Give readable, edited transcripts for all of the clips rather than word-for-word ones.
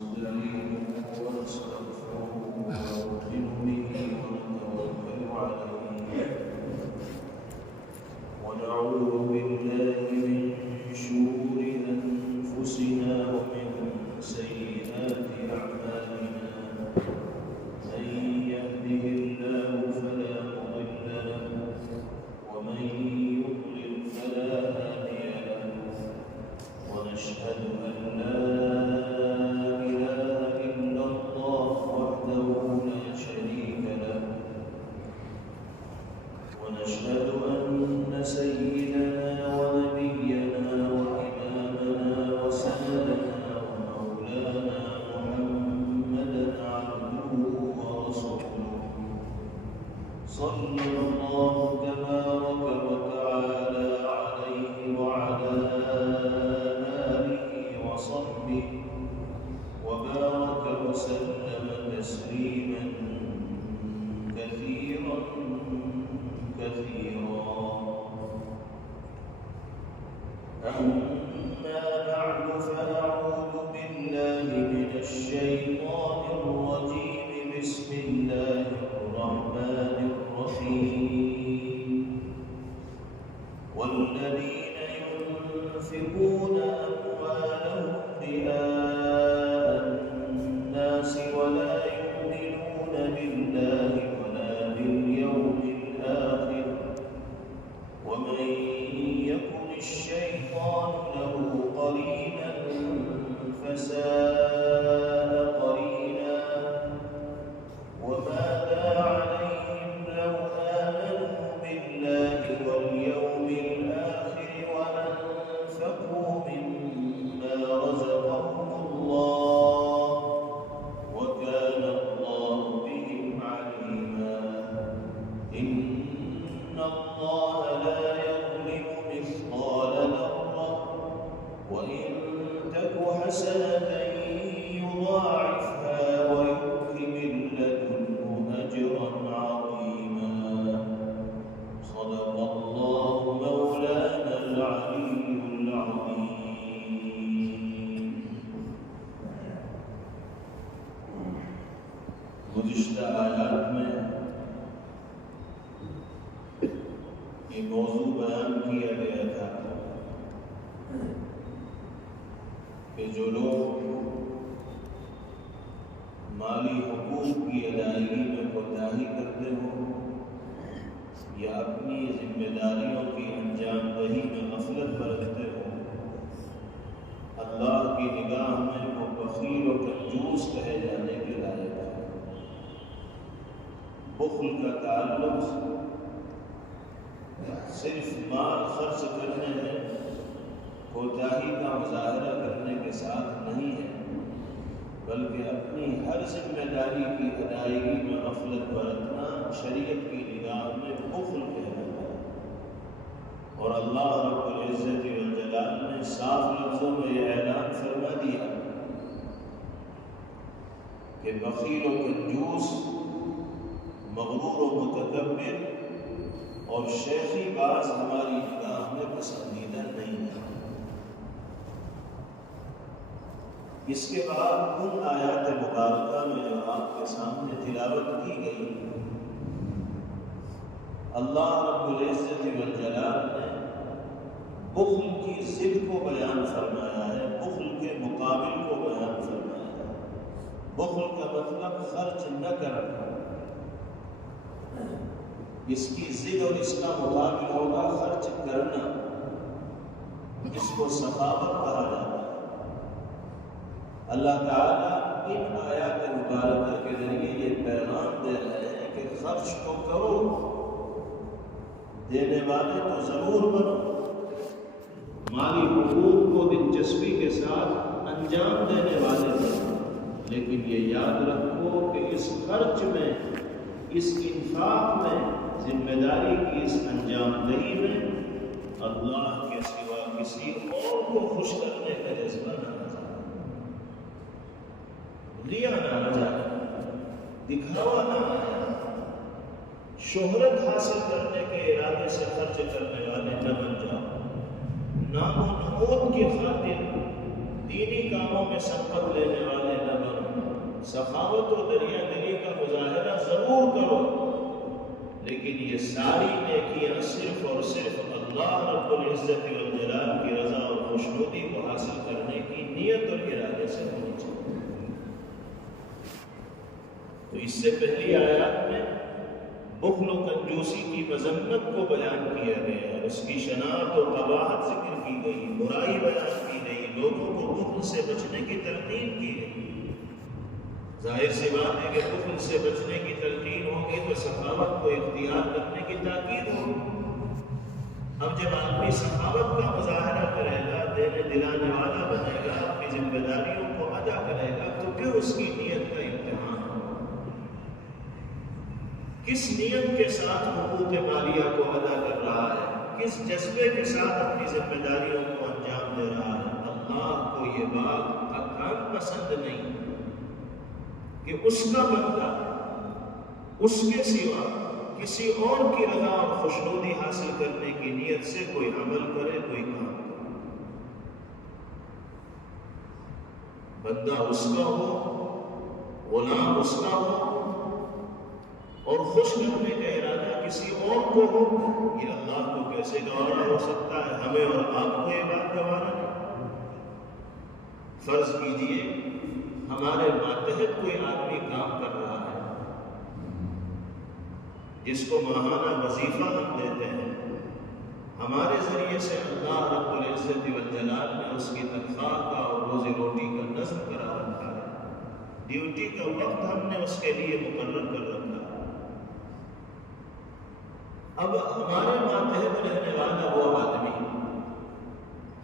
ونستغفره ونؤمن به ونتوكل عليه ونعوذ بالله من شرور أنفسنا ومن سيئات أعمالنا من يهده الله فلا مضل له ومن يضلل فلا هادي له ونشهد أن لا ونشهد أن سيدنا ونبينا وإمامنا وسندنا ومولانا محمدا عبده ورسوله صلى الله تبارك وتعالى عليه وعلى آله وصحبه وبارك وسلم تسليما كثيرا أما بعد فأعوذ بالله من الشيطان الرجيم بسم الله الرحمن الرحيم والذين ينفقون أموالهم رئاء الناس ولا يؤمنون بالله ولا باليوم الآخر ومن يكن الشيطان له قرينا فساء قرينا وماذا عليهم لو آمنوا بالله واليوم الآخر وأنفقوا مما رزقهم الله وكان الله بهم عليما إن الله لا يظلم مثقال ذرة وإن تك حسنة يضاعفها ويؤت من لدنه أجرا عظيما صدق الله مولانا العلي العظيم. گزشتہ آیات میں یہ موضوع بیان کیا گیا تھا کہ جو لوگ مالی حقوق کی ادائیگی میں کوتاہی کرتے ہوں یا اپنی ذمہ داریوں کی انجام دہی میں غفلت برتتے ہوں اللہ کی نگاہ میں وہ بخیل و کنجوس کہے جانے کے لائق ہے. بخل کا تعلق صرف مال خرچ کرنے میں کوتاہی کا مظاہرہ کرنے کے ساتھ نہیں ہے بلکہ اپنی ہر ذمہ داری کی ادائیگی میں غفلت برتنا شریعت کی نگاہ میں بخل کہلاتا ہے. اور اللہ رب العزت والجلال نے صاف لفظوں میں یہ اعلان فرما دیا کہ بخیل و کنجوس مغرور و متکبر اور شیخی باز ہماری نگاہ میں پسندیدہ نہیں ہے. اس کے بعد ان آیات مبارکہ میں جو آپ کے سامنے تلاوت کی گئی اللہ رب العزت والجلال نے بخل کی ضد کو بیان فرمایا ہے، بخل کے مقابل کو بیان فرمایا ہے. بخل کا مطلب خرچ نہ کرنا، اس کی ضد اور اس کا مقابل ہوگا خرچ کرنا، اس کو سخاوت کہا جاتا ہے. اللہ تعالیٰ ان آیات مبارکہ کے ذریعے یہ پیغام دے رہے ہیں کہ خرچ تو کرو، دینے والے تو ضرور بنو، مالی حقوق کو دلچسپی کے ساتھ انجام دینے والے بنو، لیکن یہ یاد رکھو کہ اس خرچ میں، اس انفاق میں، ذمہ داری کی اس انجام دہی میں اللہ کے سوا کسی اور کو خوش کرنے کا جذبہ نہ آ جائے، ریا نہ آ جائے، دکھاوا نہ آ جائے، شہرت حاصل کرنے کے ارادے سے خرچ کرنے والے نہ بن جاؤ، نام و نمود کی خاطر دینی کاموں میں سبقت لینے والے نہ یہ ساری نیکیاں صرف اور صرف اللہ رب العزت والجلال کی رضا اور خوشنودی کو حاصل کرنے کی نیت اور ارادے سے ہونی چاہیے۔ تو اس سے پہلی آیات میں بخل و کنجوسی کی مذمت کو بیان کیا گیا، اس کی شناخت و قباحت ذکر کی گئی، برائی بیان کی گئی، لوگوں کو بخل سے بچنے کی تلقین کی گئی۔ ظاہر سی بات ہے کہ بخل سے بچنے کی تلقین ہوگی تو سخاوت کو اختیار کرنے کی تاکید ہوگی۔ اب جب آدمی سخاوت کا مظاہرہ کرے گا، دینے دلانے والا بنے گا، اپنی ذمہ داریوں کو ادا کرے گا، تو پھر اس کی نیت کا امتحان ہوگا۔ کس نیت کے ساتھ حقوق مالیہ کو ادا کر رہا ہے، کس جذبے کے ساتھ اپنی ذمہ داریوں کو انجام دے رہا ہے۔ اللہ کو یہ بات قطعاً پسند نہیں کہ اس کا بندہ اس کے سوا کسی اور کی رضا اور خوشنودی حاصل کرنے کی نیت سے کوئی عمل کرے، کوئی کام کرے۔ بندہ اس کا ہو، غلام اس کا ہو، اور خوش کرنے کا ارادہ کسی اور کو ہو، یہ اللہ کو کیسے گوارا ہو سکتا ہے؟ ہمیں اور آپ کو یہ بات گوارا نہیں۔ فرض کیجئے ہمارے ماتحت کوئی آدمی کام کر رہا ہے، جس کو ماہانہ وظیفہ ہم دیتے ہیں، ہمارے ذریعے سے اللہ رب العزت والجلال نے اس کی تنخواہ کا اور روزی روٹی کا نظم کرا رکھا ہے، ڈیوٹی کا وقت ہم نے اس کے لیے مقرر کر رکھا ہے۔ اب ہمارے ماتحت رہنے والا وہ آدمی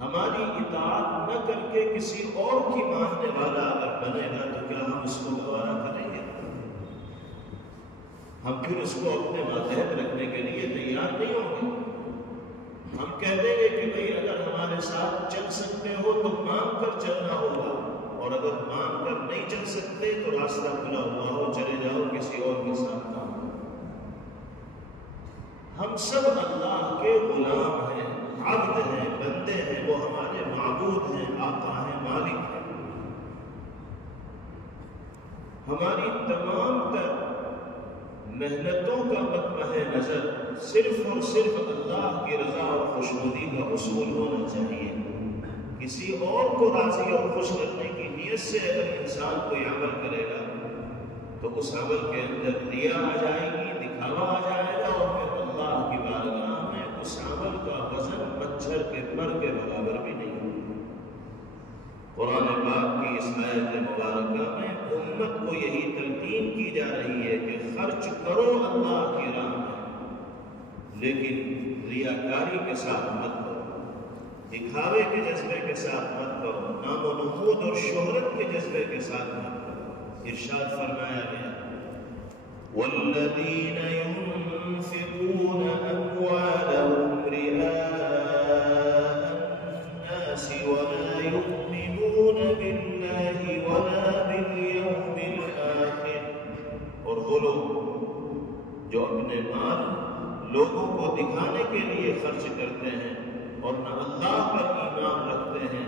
ہماری اطاعت نہ کر کے کسی اور کی ماننے والا اگر بنے گا تو کیا ہم اس کو گوارا کریں گے؟ ہم پھر اس کو اپنے ماتحت رکھنے کے لیے تیار نہیں ہوں گے۔ ہم کہہ دیں گے کہ بھئی اگر ہمارے ساتھ چل سکتے ہو تو مان کر چلنا ہوگا، اور اگر مان کر نہیں چل سکتے تو راستہ کھلا ہوا ہو، چلے جاؤ کسی اور کے ساتھ کام کرو۔ ہم سب اللہ کے غلام ہیں، عبد ہیں، بندے ہیں، وہ ہمارے معبود ہیں، آقا ہیں، مالک ہیں۔ ہماری تمام تر محنتوں کا مطمح نظر صرف اور صرف اللہ کی رضا اور خوشنودی کا حصول ہونا چاہیے۔ کسی اور کو راضی اور خوش کرنے کی نیت سے اگر انسان کوئی عمل کرے گا تو اس عمل کے اندر ریا آ جائے گی، دکھاوا آ جائے گا، اور پھر اللہ کی بارگاہ میں اس عمل کا وزن مچھر کے پر کے برابر بھی نہیں ہوگا۔ قرآن پاک کی اس آیت مبارکہ میں امت کو یہی تلقین کی جا رہی ہے کہ خرچ کرو اللہ کی راہ میں، لیکن ریاکاری کے ساتھ مت کرو، دکھاوے کے جذبے کے ساتھ مت کرو، نام و نمود اور شہرت کے جذبے کے ساتھ مت کرو۔ ارشاد فرمایا گیا وَالَّذِينَ يُنفِقُونَ أَمْوَالَهُمْ رِئَاءَ النَّاسِ وَلَا يُؤْمِنُونَ بِاللَّهِ وَلَا بِالْيَوْمِ الْآخِرِ، اور وہ لوگ جو اپنے مال لوگوں کو دکھانے کے لیے خرچ کرتے ہیں اور نہ اللہ پر ایمان رکھتے ہیں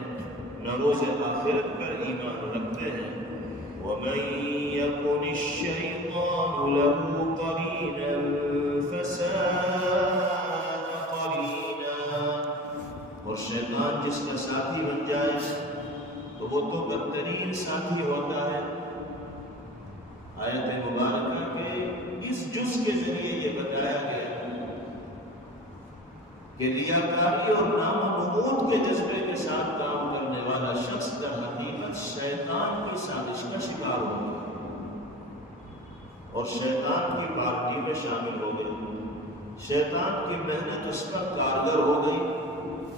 نہ روز آخرت پر ایمان رکھتے ہیں، وَمَن يَكُنِ الشَّيْطَانُ لَهُ قَرِينًا فَسَاءَ قَرِينًا، اور شیطان جس کا ساتھی بن جائے تو وہ تو بدترین ساتھی ہوتا ہے۔ آیت مبارکہ کے اس جز کے ذریعے یہ بتایا گیا کہ ریاکاری اور نام و نمود کے جذبے کے ساتھ کام کرنے والا شخص در حقیقت شیطان کی سازش کا شکار ہو گیا اور شیطان کی پارٹی میں شامل ہو گئی، شیطان کی محنت اس کا کارگر ہو گئی،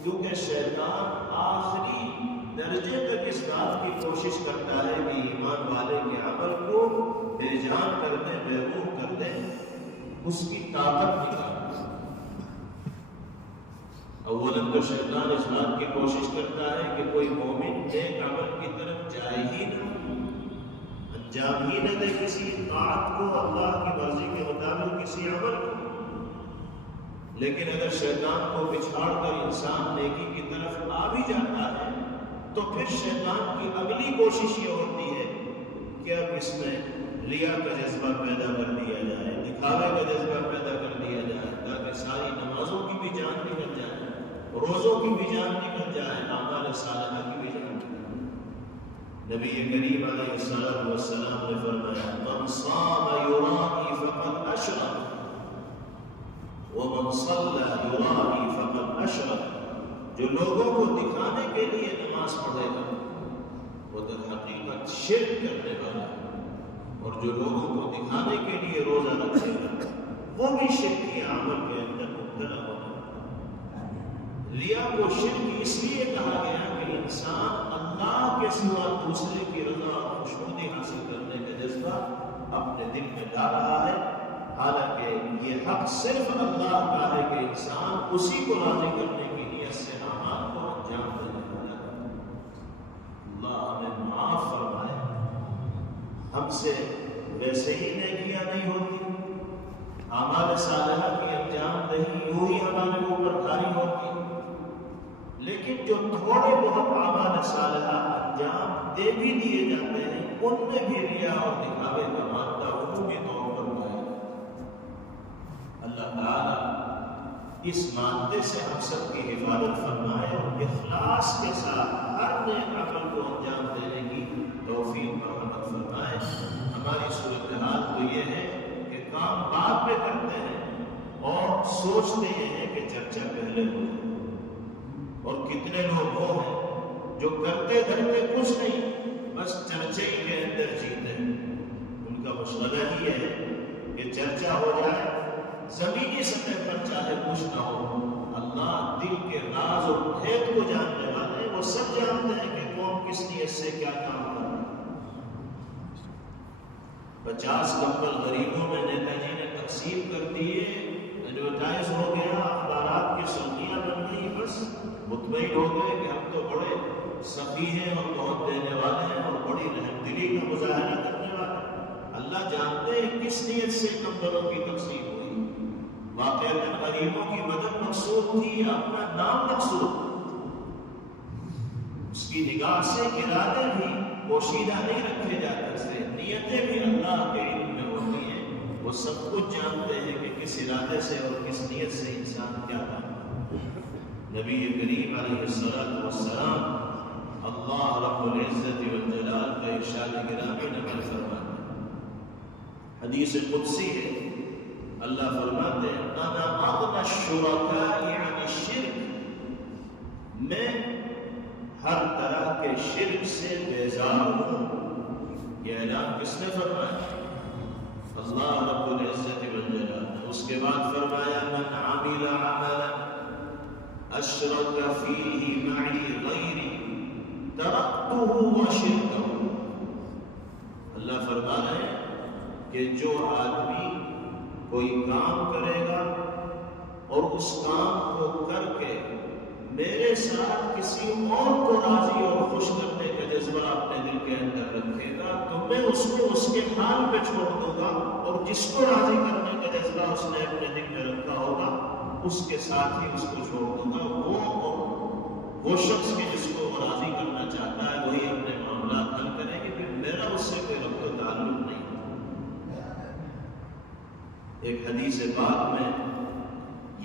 کیونکہ شیطان آخری درجے تک اس بات کی کوشش کرتا ہے کہ ایمان والے کے عمل کو بے جان کر دیں، بے روح کر دیں، اس کی طاقت نکال دیں۔ اولاً تو شیطان اس بات کی کوشش کرتا ہے کہ کوئی مومن نیک عمل کی طرف جائے ہی نہ، انجام ہی نہ دے کسی طاعت کو، اللہ کی مرضی کے مطابق کسی عمل کو۔ لیکن اگر شیطان کو پچھاڑ کر انسان نیکی کی طرف آ بھی جاتا ہے تو پھر شیطان کی اگلی کوشش یہ ہوتی ہے کہ اب اس میں ریا کا جذبہ پیدا کر دیا جائے، دکھاوے کا جذبہ پیدا کر دیا جائے، ساری نمازوں کی بھی جان نکل جائے، روزوں کی بھی جان نکل جائے، اعمال صالحہ کی بھی جان نکل جائے۔ نبی کریم علیہ السلام نے فرمایا من صام یرائی فقد اشرک ومن صلی یرائی فقد اشرک، جو لوگوں کو دکھانے کے لیے نماز پڑھے گا وہ در حقیقت شرک کرنے والا ہے، اور جو لوگوں کو دکھانے کے لیے روزہ رکھے گا وہ بھی شرکی عمل کے اندر مبتلا ہوگا۔ ریا کو شرک اس لیے کہا گیا کہ انسان اللہ کے سوا دوسرے کی رضا اور خوشنودی حاصل کرنے کا جذبہ اپنے دل میں لا رہا ہے، حالانکہ یہ حق صرف اللہ کا ہے کہ انسان اسی کو راضی کرنے کی نیت سے اعمال کو انجام دینے والا ہے۔ اللہ ہمیں معاف فرمائے، ہم سے ویسے ہی نیکیاں نہیں ہوتی، اعمال صالحہ کی انجام دہی یوں ہی ہمارے اوپر بھاری ہوتی، لیکن جو تھوڑے بہت اعمال صالحہ انجام دے بھی دیے جاتے ہیں ان میں بھی ریا اور دکھاوے کا مادہ عمومی طور پر پایا جاتا ہے۔ اللہ تعالیٰ اس مادے سے ہم سب کی حفاظت فرمائے اور اخلاص کے ساتھ ہر نیک عمل کو انجام دینے کی توفیق مرحمت فرمائے۔ ہماری صورتحال تو یہ ہے کہ کام بعد میں کرتے ہیں اور سوچتے ہیں کہ چرچا پہلے ہو جائے، اور کتنے لوگ وہ ہیں جو کرتے دھرتے کچھ نہیں، بس چرچے کے اندر جیتے ہیں۔ ان کا مشغلہ ہی ہے کہ چرچا ہو جائے، زمینی سطح پر چاہے کچھ نہ ہو، اللہ دل کے راز اور بھید کو جاننے والے ہیں، وہ سب جانتے ہیں کہ کون کس نیت سے کیا کام کر رہا ہے۔ 50 کمبل غریبوں میں نیتا جی نے تقسیم کر دیے، ایڈورٹائز ہو گیا، اخبارات کی سرخیاں بن گئی، بس مطمئن ہو گئے کہ ہم تو بڑے سخی ہیں اور بہت دینے والے ہیں اور بڑی رحم دلی کا مظاہرہ کرنے والے ہیں۔ اللہ جانتے ہیں کس نیت سے کمبلوں کی تقسیم ہوئی، واقعہ غریبوں کی مدد مقصود تھی، اپنا نام مقصود، اس کی نگاہ سے ارادے بھی پوشیدہ نہیں رکھے جاتے تھے، نیتیں بھی اللہ کے علم میں ہوتی ہیں، وہ سب کچھ جانتے ہیں کہ کس ارادے سے اور کس نیت سے انسان کیا کرتا ہے۔ نبی کریم علیہ السلام اللہ رب العزت والجلال کا ارشاد گرامی نقل فرماتے ہیں، حدیث قدسی ہے، اللہ فرماتے ہیں انا اغنی الشرکاء عن الشرک، میں ہر طرح کے شرک سے بیزار ہوں۔ یہ اعلان کس نے فرمایا؟ اللہ رب العزت والجلال نے۔ اس کے بعد فرمایا من عمل عملا اشرک فیہ معی غیری ترکتہ وشرکہ۔ اللہ فرما رہے ہیں کہ جو آدمی کوئی کام کرے گا اور اس کام کو کر کے میرے ساتھ کسی اور کو راضی اور خوش کرنے کا جذبہ اپنے دل کے اندر رکھے گا تو میں اس کو اس کے حال پہ چھوڑ دوں گا، اور جس کو راضی کرنے کا جذبہ اس نے اپنے دل میں رکھا ہوگا اس کے ساتھ ہی اس کو چھوڑ دوں گا۔ وہ شخص بھی جس کو وہ راضی کرنا چاہتا ہے وہی اپنے معاملات حل کرے گی، پھر میرا اس سے کوئی ربط و تعلق نہیں۔ ایک حدیث پاک میں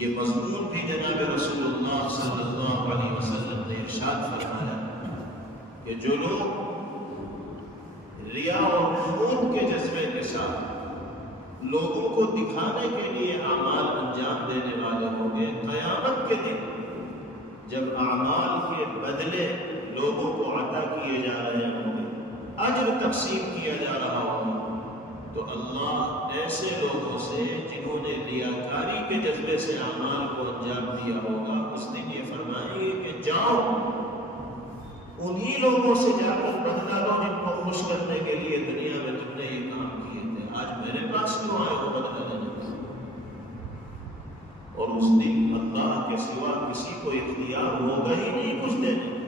یہ مضمون بھی جناب رسول اللہ صلی اللہ علیہ وسلم نے ارشاد فرمایا کہ جو لوگ ریا اور خون کے جذبے کے ساتھ لوگوں کو دکھانے کے لیے اعمال انجام دینے والے ہوں گے، قیامت کے دن جب اعمال کے بدلے لوگوں کو عطا کیے جا رہے ہوں گے، اجر تقسیم کیا جا رہا ہوگا، تو اللہ ایسے لوگوں سے جنہوں نے ریاکاری کے جذبے سے اعمال کو انجام دیا ہوگا اس دن یہ فرمائیں گے کہ جاؤ انہی لوگوں سے جا کر بدلہ لو جن کو خوش کرنے کے لیے دنیا میں تم نے یہ کام کیے تھے، آج میرے پاس کیوں آئے ہو بدلہ لینے کا؟ اور اس دن اللہ کے سوا کسی کو اختیار ہوگا ہی نہیں کچھ دینے۔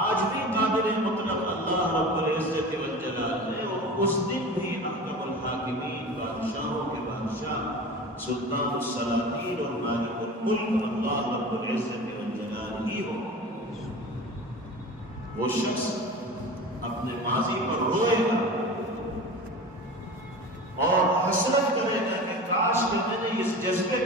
آج بھی قادر مطلق اللہ رب العزت والجلال ہے، اور اس دن بھی احکم الحاکمین، بادشاہوں کے بادشاہ، سلطان السلاطین اور مالک الملک اللہ رب العزت والجلال ہی ہو۔ وہ شخص اپنے ماضی پر روئے گا اور حسرت کرے گا کہ کاش کہ میں نے اس جذبے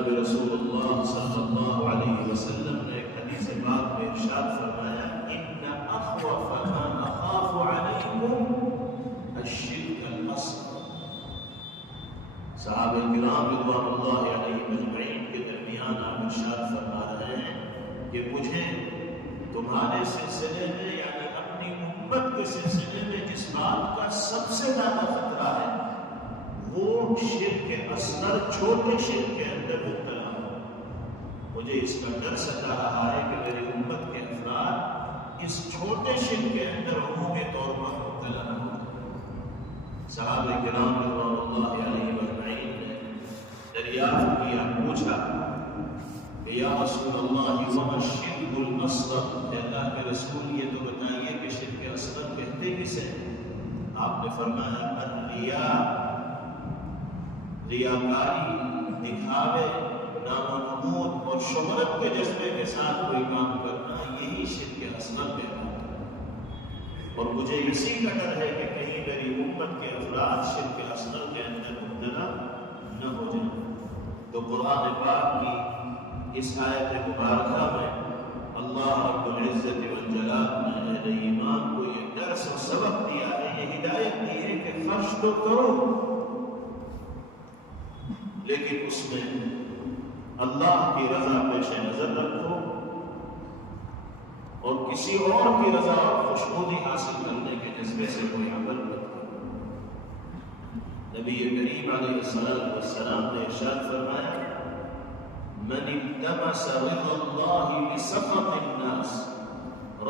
جناب رسول اللہ صلی اللہ علیہ وسلم نے ایک حدیث پاک میں ارشاد فرمایا ان اخوف ما اخاف علیکم الشرک الاصغر. صحابہ کرام رضوان اللہ علیہم اجمعین کے درمیان آپ ارشاد فرما رہے ہیں کہ مجھے تمہارے سلسلے میں یعنی اپنی امت کے سلسلے میں جس بات کا سب سے زیادہ خطرہ ہے وہ شرک اصغر چھوٹے شرک کے اندر مبتلا ہو. مجھے اس کا ڈر ستا رہا ہے کہ میری امت کے افراد اس چھوٹے شرک کے اندر عمومی طور پر مبتلا نہ ہو. صحابہ کرام رضوان اللہ علیہ اجمعین نے دریافت کیا، پوچھا کہ یا رسول اللہ وما الشرک الاصغر، کہ اللہ کے رسول یہ تو بتائیے کہ شرک اصغر کہتے کسے؟ آپ نے فرمایا الریا، ریاکاری، دکھاوے، نام و نمود اور شہرت کے جذبے کے ساتھ کوئی کام کرنا، یہی شرک اصغر کہتا ہے. اور مجھے اسی کا ڈر ہے کہ کہیں میری امت کے افراد شرک اصغر کے اندر مبتلا نہ ہو جائیں. تو قرآن پاک کی اس آیت مبارکہ میں اللہ رب العزت والجلال نے اہل ایمان کو یہ درس و سبق دیا ہے، یہ ہدایت دی ہے کہ خرچ تو کرو لیکن اس میں اللہ کی رضا پیش نظر رکھو اور کسی اور کی رضا اور خوشنودی حاصل کرنے کے جذبے سے کوئی عمل مت کرو. نبی کریم علیہ السلام نے ارشاد فرمایا من التمس رضا اللہ بسخط الناس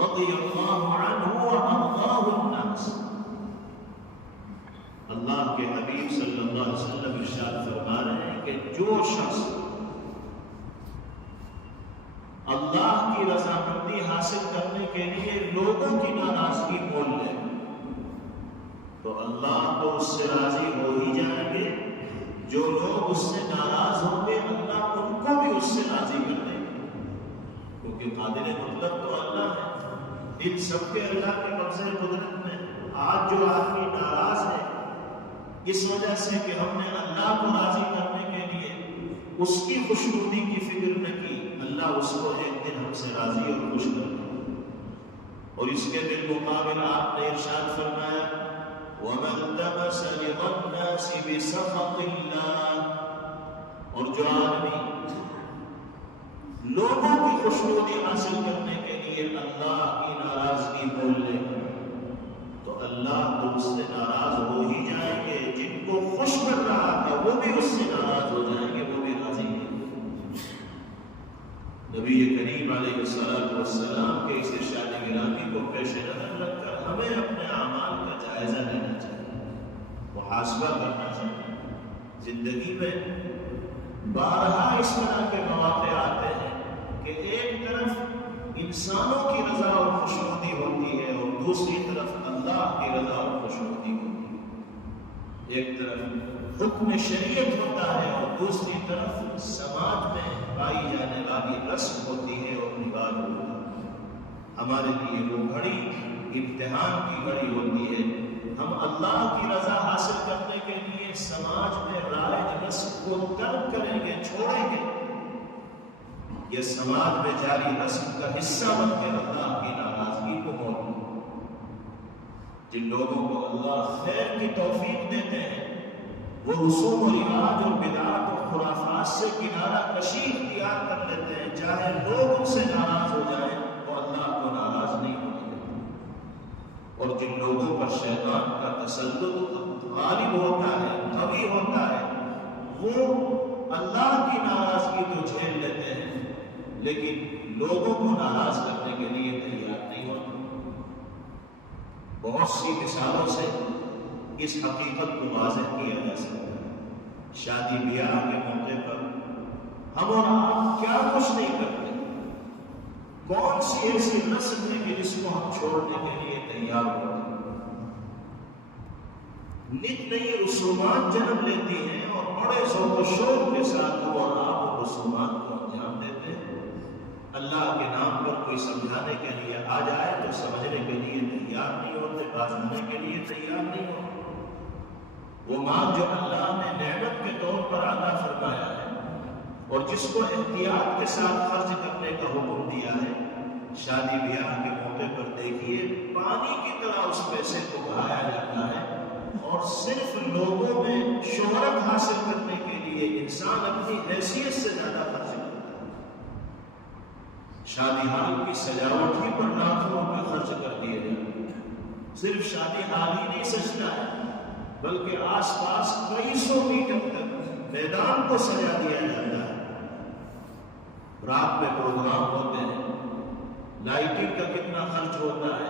رضی اللہ عنہ وارضاه الناس. اللہ کے حبیب صلی اللہ علیہ وسلم ارشاد فرما رہے ہیں کہ جو شخص اللہ کی رضامندی حاصل کرنے کے لیے لوگوں کی ناراضگی مول لے تو اللہ تو اس سے راضی ہو ہی جائیں گے. جو لوگ اس سے ناراض ہوں گے اللہ ان کو بھی اس سے راضی کر دیں گے، کیونکہ قادر مطلق تو اللہ ہے. ان سب کے اللہ کے قبضے قدرت میں. آج جو آدمی ناراض ہے اس وجہ سے کہ ہم نے اللہ کو راضی کرنے کے لیے اس کی خوشنودی کی فکر نہ کی، اللہ اس کو ایک دن ہم سے راضی اور خوش کر دے. اور اس کے بالمقابل آپ نے ارشاد فرمایا وَمَن تَمَسَ رِضَا النَّاسِ بِسَخَطِ اللَّهِ، اور جو آدمی لوگوں کی خوشنودی حاصل کرنے کے لیے اللہ کی ناراضگی بول لے تو اللہ تو اس سے ناراض ہو ہی جائیں گے. جن کو خوش کر رہا تھا وہ بھی اس سے ناراض ہو جائیں گے، وہ بھی راضی ہیں. نبی کریم علیہ السلام کے اس ارشاد گرامی کو پیش نظر رکھ کر ہمیں اپنے اعمال کا جائزہ لینا چاہیے، محاسبہ کرنا چاہیے. زندگی میں بارہا اس طرح کے مواقع آتے ہیں کہ ایک طرف انسانوں کی رضا اور خوشنودی ہوتی ہے اور دوسری طرف اللہ کی رضا اور خوشنودی ہوتی ہے. ایک طرف حکم شریعت ہوتا ہے اور دوسری طرف سماج میں پائی جانے والی رسم ہوتی ہے اور رواج ہوتا ہے. ہمارے لیے وہ گھڑی امتحان کی گھڑی ہوتی ہے. ہم اللہ کی رضا حاصل کرنے کے لیے سماج میں رائج رسم کو ترک کریں گے، چھوڑیں گے، یہ سماج میں جاری رسم کا حصہ بن کے اللہ کی ناراضگی کو موڑ لیں. جن لوگوں کو اللہ خیر کی توفیق دیتے ہیں وہ رسوم و رواج اور بدعات اور خرافات سے کنارہ کشی اختیار کر لیتے ہیں، چاہے لوگ ان سے ناراض ہو جائیں وہ اللہ کو ناراض نہیں ہونے دیتے. اور جن لوگوں پر شیطان کا تسلط غالب ہوتا ہے، قوی ہوتا ہے، وہ اللہ کی ناراضگی تو جھیل لیتے ہیں لیکن لوگوں کو ناراض کرنے کے لیے تیار نہیں ہوتے. بہت سی مثالوں سے اس حقیقت کو واضح کیا جا سکتا ہے. شادی بیاہ کے موقع پر ہم اور آپ کیا کچھ نہیں کرتے، کون سی ایسی رسم ہے کہ جس کو ہم چھوڑنے کے لیے تیار ہوتے ہیں. نت نئی رسومات جنم لیتی ہیں اور بڑے ذوق و شوق کے ساتھ وہ آپ رسومات کو انجام دیتے ہیں. اللہ کے نام پر کوئی سمجھانے کے لیے آ جائے تو سمجھنے کے لیے تیار نہیں ہوتے، بازانے کے لیے تیار نہیں ہوتے. وہ مال جو اللہ نے نعمت کے طور پر عطا فرمایا ہے اور جس کو احتیاط کے ساتھ خرچ کرنے کا حکم دیا ہے، شادی بیاہ کے موقع پر دیکھیے پانی کی طرح اس پیسے کو بہایا جاتا ہے، اور صرف لوگوں میں شہرت حاصل کرنے کے لیے انسان اپنی حیثیت سے زیادہ خرچ کرتا ہے۔ شادی ہال کی سجاوٹ ہی پر لاکھوں روپے خرچ کر دیے جاتے ہیں۔ صرف شادی ہال ہی نہیں سجتا ہے، بلکہ آس پاس کئی سو میٹر تک میدان کو سجا دیا جاتا ہے۔ رات میں پروگرام ہوتے ہیں، لائٹنگ کا کتنا خرچ ہوتا ہے،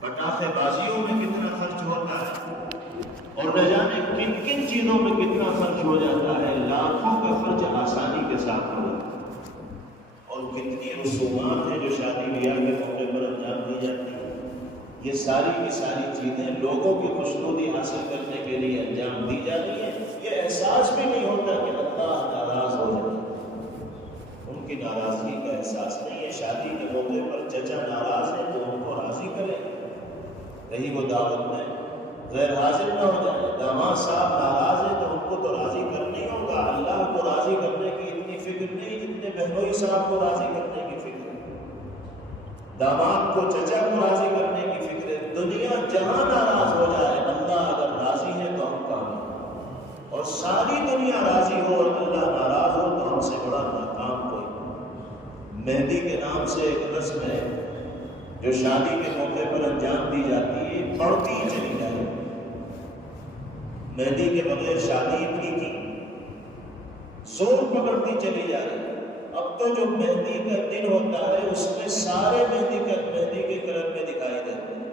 پٹاخے بازیوں میں کتنا خرچ ہوتا ہے، اور نہ جانے کن کن چیزوں میں کتنا خرچ ہو جاتا ہے۔ لاکھوں کا خرچ آسانی کے ساتھ ہو جاتا ہے، اور کتنی رسومات ہیں جو شادی بیاہ کے موقع پر انجام دی جاتی ہیں۔ یہ ساری کی ساری چیزیں لوگوں کی خوشنودی حاصل کرنے کے لیے انجام دی جاتی ہیں۔ یہ احساس بھی نہیں ہوتا کہ اللہ ناراض ہو جائے، ان کی ناراضگی کا احساس نہیں ہے۔ شادی کے موقع پر چچا ناراض ہے تو ان کو راضی کریں، کہیں وہ دعوت میں غیر حاضر نہ ہو جائے۔ داماد صاحب ناراض ہے تو ان کو تو راضی کرنا ہی ہوگا۔ اللہ کو راضی کرنے کی اتنی فکر نہیں جتنے بہنوئی صاحب کو راضی کرنے کی فکر ہے، داماد کو چچا کو راضی کرنے کی فکر ہے۔ دنیا جہاں ناراض ہو جائے، اللہ اگر راضی ہے تو ہم کامیاب، اور ساری دنیا راضی ہو اور اللہ ناراض ہو تو ہم سے بڑا ناکام کوئی۔ مہندی کے نام سے ایک رسم ہے جو شادی کے موقع پر انجام دی جاتی ہے، بڑھتی ہی چلی جائے۔ مہندی کے بغیر شادی پھیکی زور پکڑتی چلی جائے۔ اب تو جو مہندی کا دن ہوتا ہے اس میں سارے مہندی کے کلر میں دکھائی دیتے ہیں۔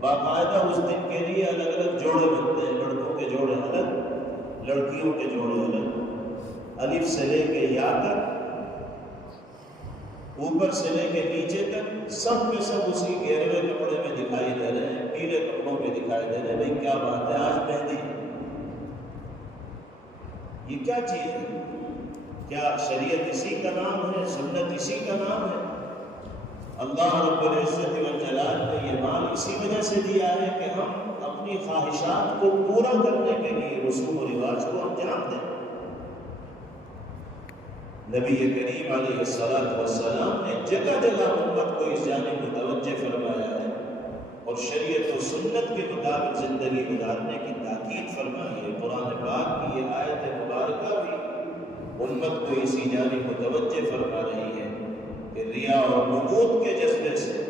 باقاعدہ اس دن کے لیے الگ الگ جوڑے بنتے ہیں، لڑکوں کے جوڑے الگ، لڑکیوں کے جوڑے الگ، الف سے لے کے یا تک، اوپر سے لے کے نیچے تک، سب کے سب اسی گیروے کپڑے میں دکھائی دے رہے ہیں، پیلے کپڑوں میں دکھائی دے رہے ہیں۔ بھائی کیا بات ہے، آج مہندی، یہ کیا چیز ہے؟ کیا شریعت اسی کا نام ہے؟ سنت اسی کا نام ہے؟ اللہ رب العزت والجلال نے یہ مال اسی وجہ سے دیا ہے کہ ہم اپنی خواہشات کو پورا کرنے کے لیے رسوم و رواج کو انجام دیں۔ نبی کریم علیہ السلام نے جگہ جگہ امت کو اس جانب متوجہ فرمایا ہے، اور شریعت و سنت کے مطابق زندگی گزارنے کی تاکید فرمائی ہے۔ قرآن پاک کی یہ آیت مبارکہ بھی امت کو اسی جانب متوجہ فرما رہی ہے کہ ریا اور نمود کے جذبے سے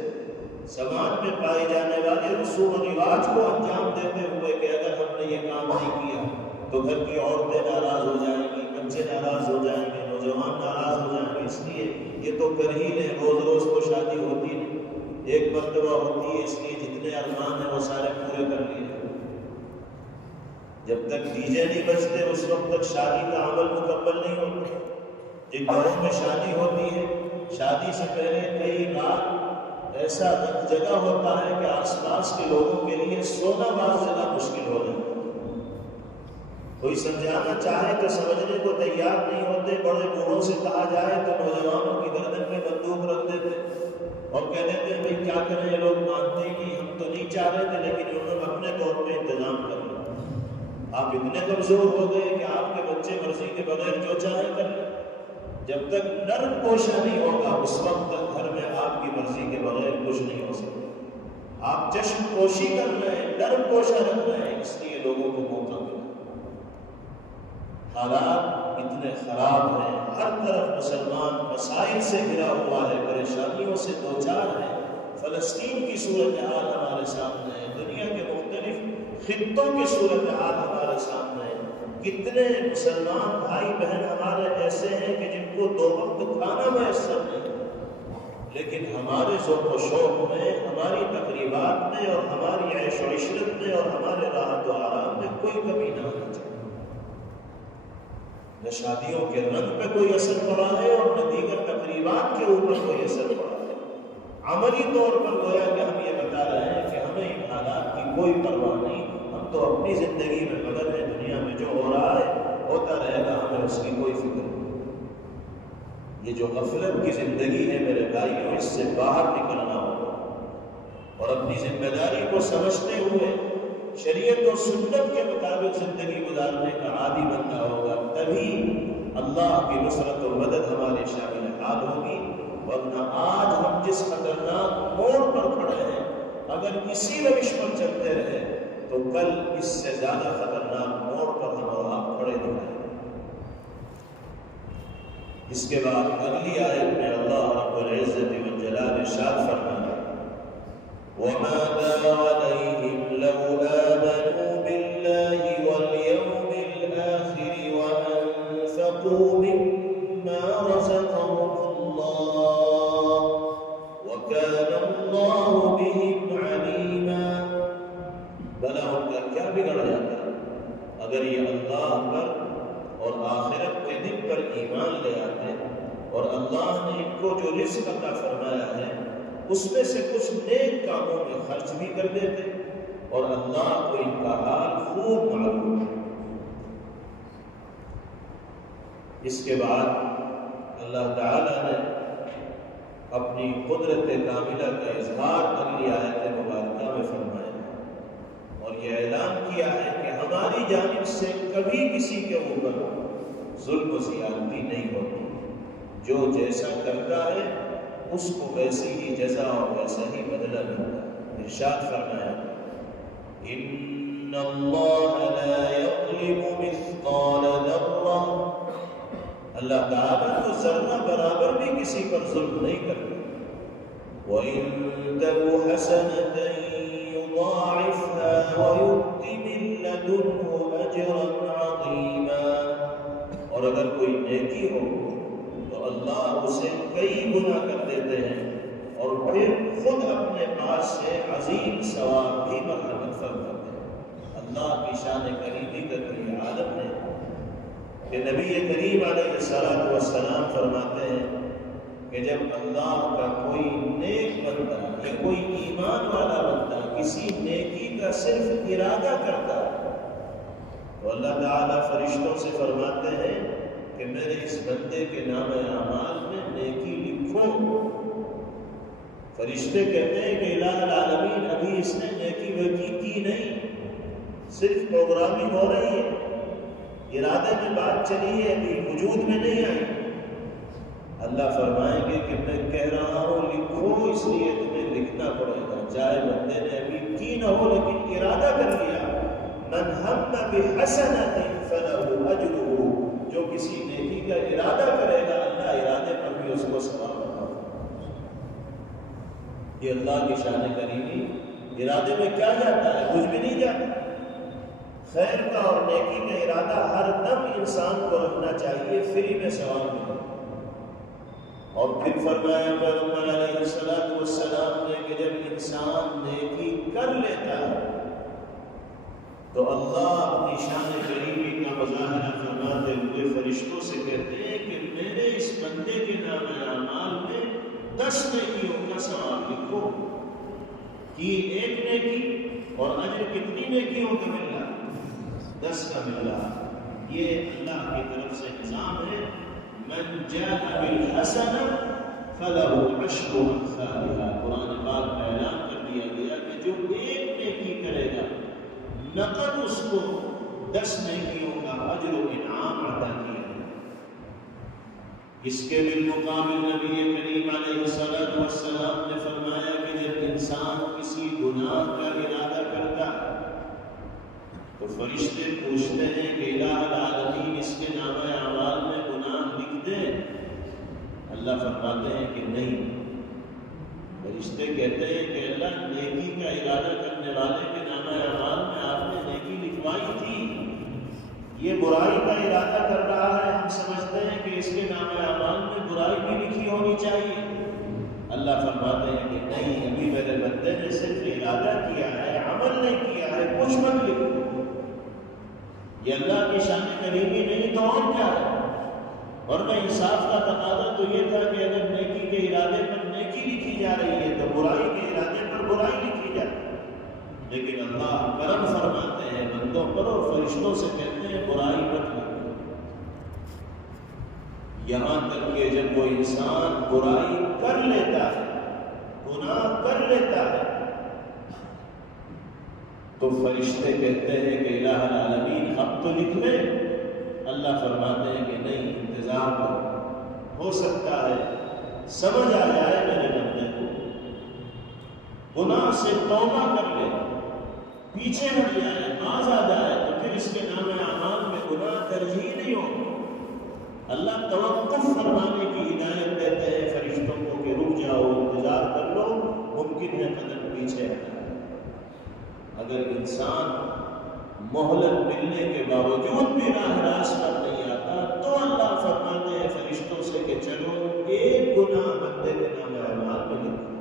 سماج میں پائے جانے والے رسوم و رواج کو انجام دیتے ہوئے کہ اگر ہم نے یہ کام نہیں کیا تو گھر کی عورتیں ناراض ہو جائیں گی، بچے ناراض ہو جائیں گے، نوجوان ناراض ہو جائیں گے، اس لیے یہ تو کر ہی لیں۔ روز روز تو شادی ہوتی نہیں، ایک مرتبہ ہوتی ہے، اس لیے جتنے ارمان ہیں وہ سارے پورے کر لیے۔ جب تک ڈیجے نہیں بجتے اس وقت تک شادی کا عمل مکمل نہیں ہوتا۔ جن گھروں میں شادی ہوتی ہے، شادی سے پہلے کئی رات ایسا جگہ ہوتا ہے کہ آس پاس کے لوگوں کے لیے سونا بعض جگہ مشکل ہو جاتا ہے۔ کوئی سمجھانا چاہے تو سمجھنے کو تیار نہیں ہوتے۔ بڑے بوڑھوں سے کہا جائے تو نوجوانوں کی گردن میں بندوق رکھ دیتے اور کہہ دیتے ہیں بھائی کیا کریں، یہ لوگ مانتے ہی نہیں، ہم تو نہیں چاہ رہے تھے لیکن انہوں نے اپنے طور پہ انتظام کر لیا۔ آپ اتنے کمزور ہو گئے کہ آپ کے بچے مرضی کے بغیر جو چاہیں کر لیں۔ جب تک نرم کوشا نہیں ہوگا اس وقت تک گھر میں آپ کی مرضی کے بغیر کچھ نہیں ہو سکتا۔ آپ چشم پوشی کر رہے ہیں، نرم کوشا رکھ رہے ہیں، اس لیے لوگوں کو موقع ملا۔ حالات اتنے خراب ہیں، ہر طرف مسلمان مسائل سے گھرا ہوا ہے، پریشانیوں سے دوچار ہے۔ فلسطین کی صورتحال ہمارے سامنے ہے، دنیا کے مختلف خطوں کی صورتحال ہمارے سامنے ہے۔ کتنے مسلمان بھائی بہن ہمارے ایسے ہیں کہ جن کو 2 وقت کھانا میسر نہیں، لیکن ہمارے ذوق و شوق میں، ہماری تقریبات میں اور ہماری عیش و عشرت میں اور ہمارے راحت و آرام میں کوئی کمی نہ ہونی چاہیے۔ نہ شادیوں کے رنگ پہ کوئی اثر پڑا ہے اور نہ دیگر تقریبات کے اوپر کوئی اثر پڑا ہے۔ عملی طور پر گویا کہ ہم یہ بتا رہے ہیں کہ ہمیں ان حالات کی کوئی پرواہ نہیں، ہم تو اپنی زندگی میں مگن ہیں، دنیا میں جو ہو رہا ہے ہوتا رہے گا، ہمیں اس کی کوئی فکر نہیں۔ یہ جو غفلت کی زندگی ہے میرے بھائیوں، اس سے باہر نکلنا ہوگا اور اپنی ذمہ داری کو سمجھتے ہوئے شریعت و سنت کے مطابق زندگی گزارنے کا عادی بننا ہوگا۔ تبھی اللہ کی نصرت و مدد ہمارے شامل حال ہوگی، ورنہ آج ہم جس خطرناک موڑ پر کھڑے ہیں اگر اسی روش پر چلتے رہے تو کل اس سے زیادہ خطرناک موڑ پر ہم اور آپ کھڑے دکھائیں گے۔ اس کے بعد اگلی آیت میں اللہ رب العزت والجلال ارشاد فرمایا وَمَاذَا عَلَيْهِمْ لَوْ آمَنُوا بِاللَّهِ وَالْيَوْمِ الْآخِرِ وَأَنفَقُوا مِمَّا رَزَقَهُمُ اللَّهُ وَكَانَ اللَّهُ بِهِمْ عَلِيمًا۔ بھلا ان کا کیا بگڑ جاتا اگر یہ اللہ پر اور آخرت کے دن پر ایمان لے آتے اور اللہ نے ان کو جو رزق عطا فرمایا ہے اس میں سے کچھ نیک کاموں میں خرچ بھی کر دیتے، اور اللہ کو ان کا حال خوب معلوم ہے۔ اس کے بعد اللہ تعالی نے اپنی قدرت کاملہ کا اظہار اگلی آیت مبارکہ میں فرمایا اور یہ اعلان کیا ہے کہ ہماری جانب سے کبھی کسی کے اوپر ظلم و زیادتی نہیں ہوتی، جو جیسا کرتا ہے اس کو ویسی ہی جزا اور ویسا ہی بدلہ ملتا ہے۔ ارشاد فرمایا ان اللہ لا یظلم مثقال ذرہ، اللہ تعالیٰ تو ذرہ برابر بھی کسی پر ظلم نہیں کرتا۔ وَإِن تَكُ حَسَنَةً يُضَاعِفْهَا وَيُؤْتِ مِن لَّدُنْهُ أَجْرًا عَظِيمًا، اور اگر کوئی نیکی ہو تو اللہ اسے کئی گنا کر دیتے ہیں اور پھر خود اپنے پاس سے عظیم ثواب بھی مرحمت فرماتے ہیں۔ اللہ کی شان کریمی کا کوئی عالم ہے کہ نبی کریم علیہ السلام فرماتے ہیں کہ جب اللہ کا کوئی نیک بندہ یا کوئی ایمان والا بندہ کسی نیکی کا صرف ارادہ کرتا ہے تو اللہ تعالیٰ فرشتوں سے فرماتے ہیں کہ میرے اس بندے کے نام اعمال میں نیکی لکھو۔ فرشتے کہتے ہیں کہ الہ العالمین ابھی اس نے نیکی ویکی کی نہیں، صرف پروگرامنگ ہو رہی ہے، ارادے میں بات چلی ہے، ابھی وجود میں نہیں آئی۔ اللہ فرمائیں گے کہ میں کہہ رہا ہوں لکھو، اس لیے تمہیں لکھنا پڑے گا، چاہے بندے نے ابھی کی نہ ہو لیکن ارادہ کر لیا۔ من ہم بحسنۃ فلہ اجرہ، جو کسی نیکی کا ارادہ کرے گا اللہ ارادے پر بھی اس کو ثواب عطا فرمائے گا۔ یہ اللہ کی شان کریمی، ارادے میں کیا جاتا ہے؟ کچھ بھی نہیں جاتا۔ خیر کا اور نیکی کا ارادہ ہر دم انسان کو رکھنا چاہیے، فری میں ثواب ملے۔ اور پھر فرمایا پیغمبر علیہ السلام نے کہ جب انسان نیکی کر لیتا ہے تو اللہ اپنی شان کریمی کا مظاہرہ فرماتے ہوئے فرشتوں سے کہتے ہیں کہ میرے اس بندے کے نام اعمال میں 10 نیکیوں کا ثواب لکھو۔ کی ایک نیکی اور اجر کتنی نیکیوں کا مل رہا؟ 10 کا مل رہا۔ یہ اللہ کی طرف سے نظام ہے۔ من جاء بالحسنہ فلہ عشر امثالھا، قرآن پاک میں اعلان کر دیا گیا کہ جو ایک نیکی کرے گا نقد اس کو 10 نیکیوں کا اجر و انعام عطا کیا ہے۔ اس کے بالمقابل نبی کریم علیہ السلام نے فرمایا کہ جب انسان کسی گناہ کا ارادہ کرتا ہے تو فرشتے پوچھتے ہیں کہ الہ العالمین اس کے نام اعمال میں گناہ لکھ دیں؟ اللہ فرماتے ہیں کہ نہیں۔ فرشتے کہتے ہیں کہ اللہ نیکی کا ارادہ کرنے والے کے نام اعمال میں آپ نے نیکی لکھوائی تھی، یہ برائی کا ارادہ کر رہا ہے، ہم سمجھتے ہیں کہ اس کے نام اعمال میں برائی بھی لکھی ہونی چاہیے۔ اللہ فرماتے ہیں کہ نہیں، ابھی میرے بندے نے صرف ارادہ کیا ہے، عمل نہیں کیا ہے، کچھ مت لکھو۔ یہ اللہ کی شان کریمی نہیں تو اور کیا ہے؟ ورنہ انصاف کا تقاضا تو یہ تھا کہ اگر نیکی کے ارادے پر نیکی لکھی جا رہی ہے تو برائی کے ارادے پر برائی لکھی جائے، لیکن اللہ کرم فرماتے ہیں بندوں پر اور فرشتوں سے کہتے ہیں برائی مت لکھو۔ یہاں تک کہ جب وہ انسان برائی کر لیتا ہے، گناہ کر لیتا ہے، تو فرشتے کہتے ہیں کہ الہ العالمین اب تو لکھ لیں، اللہ فرماتے ہیں کہ نہیں، انتظار کرو، ہو سکتا ہے سمجھ آ جائے میرے بندے کو، گناہ سے توبہ کر لے، پیچھے ہٹ جائے، باز آ جائے، تو پھر اس کے نام اعمال میں گناہ درج ہی نہیں ہو۔ اللہ توقف فرمانے کی ہدایت دیتے ہیں فرشتوں کو کہ رک جاؤ، انتظار کر لو، ممکن ہے قدم پیچھے ہٹائے۔ اگر انسان مہلت ملنے کے باوجود بھی راہ راست پر نہیں آتا تو اللہ فرماتے ہیں فرشتوں سے کہ چلو ایک گناہ بندے کے نام اعمال میں لکھو،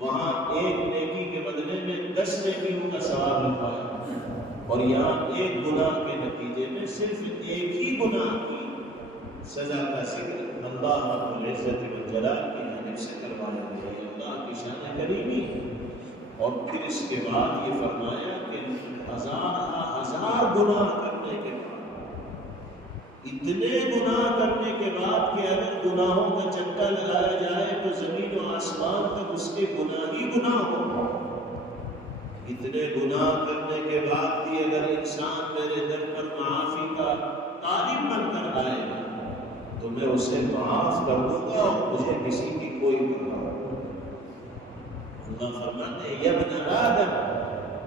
وہاں ایک نیکی کے بدلے میں 10 نیکیوں کا ثواب لکھا ہے، اور یہاں ایک گناہ کے نتیجے میں صرف ایک ہی گناہ کی سزا کا ذکر اللہ رب العزت والجلال کی جانب سے کروایا گیا ہے۔ اللہ کی شان کریمی ہے۔ اور پھر اس کے بعد یہ فرمایا کہ ہزار گناہ کرنے کے بعد، اتنے گناہ کرنے کے بعد کہ اگر گناہوں کا چکا لگایا جائے تو زمین و آسمان تک اس کے گناہ ہی گناہ ہو، اتنے گناہ کرنے کے بعد بھی اگر انسان میرے در پر معافی کا طالب بن کر آئے گا تو میں اسے معاف کر دوں گا اور مجھے کسی کی کوئی پرواہ نہیں۔ اللہ فرماتے ہیں یا ابن آدم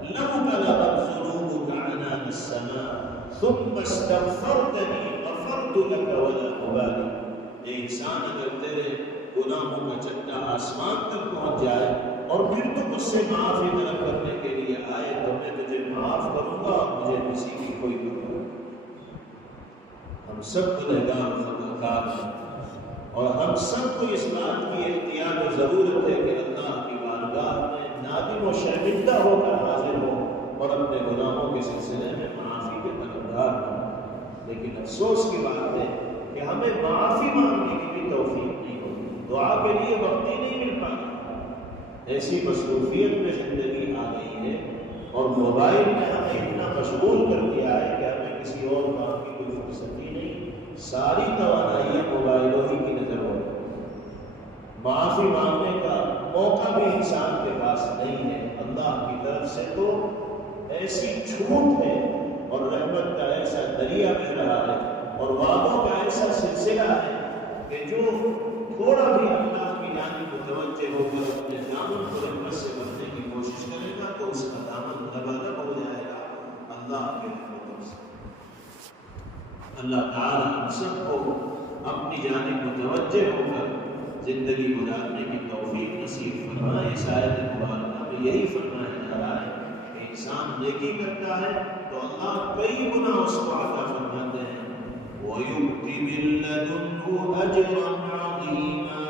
لو بلغت ذنوبك عنان السماء ثم استغفرتني غفرت لك ولا أبالي۔ اے انسان، اگر تیرے گناہوں کا چٹا آسمان تک پہنچ جائے اور پھر تو مجھ سے معافی طلب کرنے کے لیے آئے تو میں تجھے معاف کروں گا اور مجھے کسی کی کوئی پرواہ نہیں۔ ہم سب گنہگار خطاکار ہیں اور ہم سب کو اس بات کی احتیاط و ضرورت ہے کہ اللہ کی بارگاہ میں نادم و شرمندہ ہو کر حاضر ہو اور اپنے گناہوں کے سلسلے میں معافی کے طلبگار ہوں۔ لیکن افسوس کی بات ہے کہ ہمیں معافی مانگنے کی بھی توفیق نہیں ہوتی، دعا کے لیے وقت ہی نہیں مل پاتا۔ ایسی مصروفیت میں زندگی آ گئی ہے اور موبائل نے ہمیں اتنا مشغول کر دیا ہے کہ ہمیں کسی اور کام کی کوئی فرصت ہی نہیں، ساری توانائی موبائلوں ہی کی نظر ہو رہی ہے۔ معافی مانگنے کا موقع بھی انسان کے پاس نہیں ہے۔ اللہ کی طرف سے تو ایسی چھوٹ ہے اور رحمت کا ایسا دریا بہ رہا ہے اور وعدوں کا ایسا سلسلہ ہے کہ جو تھوڑا بھی اللہ کی جانب متوجہ ہو کر اپنے دامن کو رحمت سے بھرنے کی کوشش کرے گا تو اس کا دامن لبادب ہو جائے گا اللہ کے رحمتوں سے۔ اللہ تعالیٰ ہم سب کو اپنی جانب متوجہ ہو کر زندگی گزارنے کی توفیق نصیب فرمائے۔ اس آیت مبارکہ میں یہی فرمایا جا رہا ہے کہ انسان نیکی کرتا ہے تو اللہ کئی گنا اس کو عطا فرماتے ہیں۔ وَيُؤْتِ مِن لَّدُنْهُ أَجْرًا عَظِيمًا،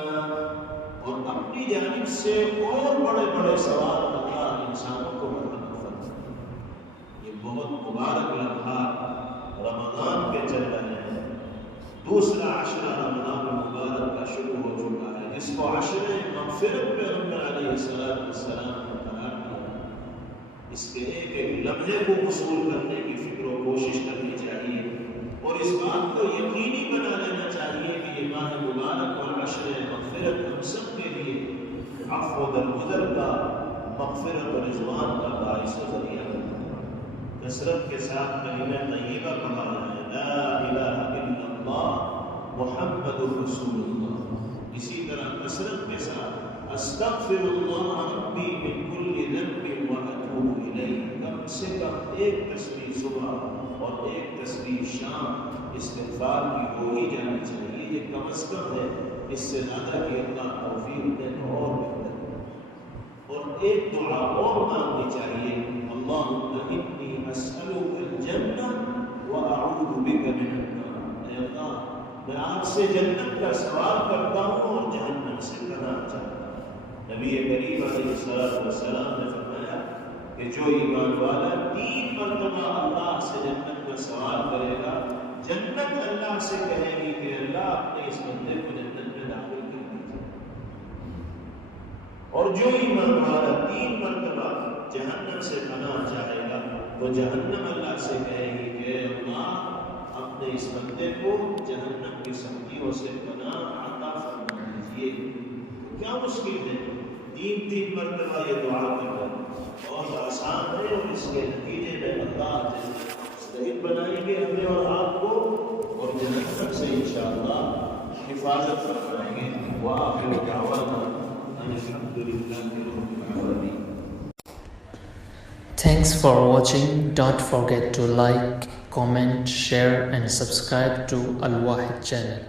اور اپنی جانب سے اور بڑے بڑے ثواب اللہ انسانوں کو مرتب فرماتے ہیں۔ یہ بہت مبارک لمحات رمضان کے چل رہے ہیں۔ دوسرا عشرہ رمضان المبارک کا شروع ہو چکا ہے، جس کو عشرہ مغفرت پیغمبر علیہ السلام نے قرار دیا۔ اس کے ایک ایک لمحے کو وصول کرنے کی فکر و کوشش کرنی چاہیے اور اس بات کو یقینی بنا لینا چاہیے کہ یہ ماہ مبارک اور عشرہ مغفرت ہم سب کے لیے عفو و درگزر کا، مغفرت و رضوان کا باعث و ذریعہ بنتا ہے۔ کثرت کے ساتھ کلمہ طیبہ پڑھا جائے، لا الہ الا اللہ محمد رسول اللہ۔ اسی طرح کثرت کے ساتھ استغفر اللہ ربی من کل ذنب واتوب الیہ، کم سے کم ایک تسبیح صبح اور ایک تسبیح شام استغفار کی ہو ہی جانی چاہیے۔ یہ کم از کم ہے، اس سے زیادہ کی اللہ توفیق دے تو اور بہتر ہے۔ اور ایک دعا اور مانگنی چاہیے، اللہم انی اسألک الجنہ واعوذ بک من النار۔ اے اللہ، میں آپ سے جنت کا سوال کرتا ہوں اور جہنم سے پناہ چاہتا ہوں۔ نبی کریم علیہ السلام نے فرمایا کہ جو ایمان والا 3 مرتبہ اللہ سے جنت کا سوال کرے گا، جنت اللہ سے کہے گی کہ اللہ اپنے اس بندے کو جنت میں داخل کر دیجیے۔ اور جو ایمان والا 3 مرتبہ جہنم سے پناہ چاہے گا تو جہنم اللہ سے کہے گی کہ اللہ اپنے اس بندے کو جہنم کی سختیوں سے پناہ عطا فرما دیجیے۔ کیا مشکل ہے، 3 مرتبہ یہ دعا کرنا بہت آسان ہے، اور اس کے نتیجے میں اللہ جنت مستحق بنائیں گے ہمیں اور آپ نفر سے انشاءاللہ حفاظت فرمائیں گے. وآخر دعوانا ان الحمد للہ رب العالمین. Thanks for watching. Don't forget to like, comment, share and subscribe to Al Wahid channel.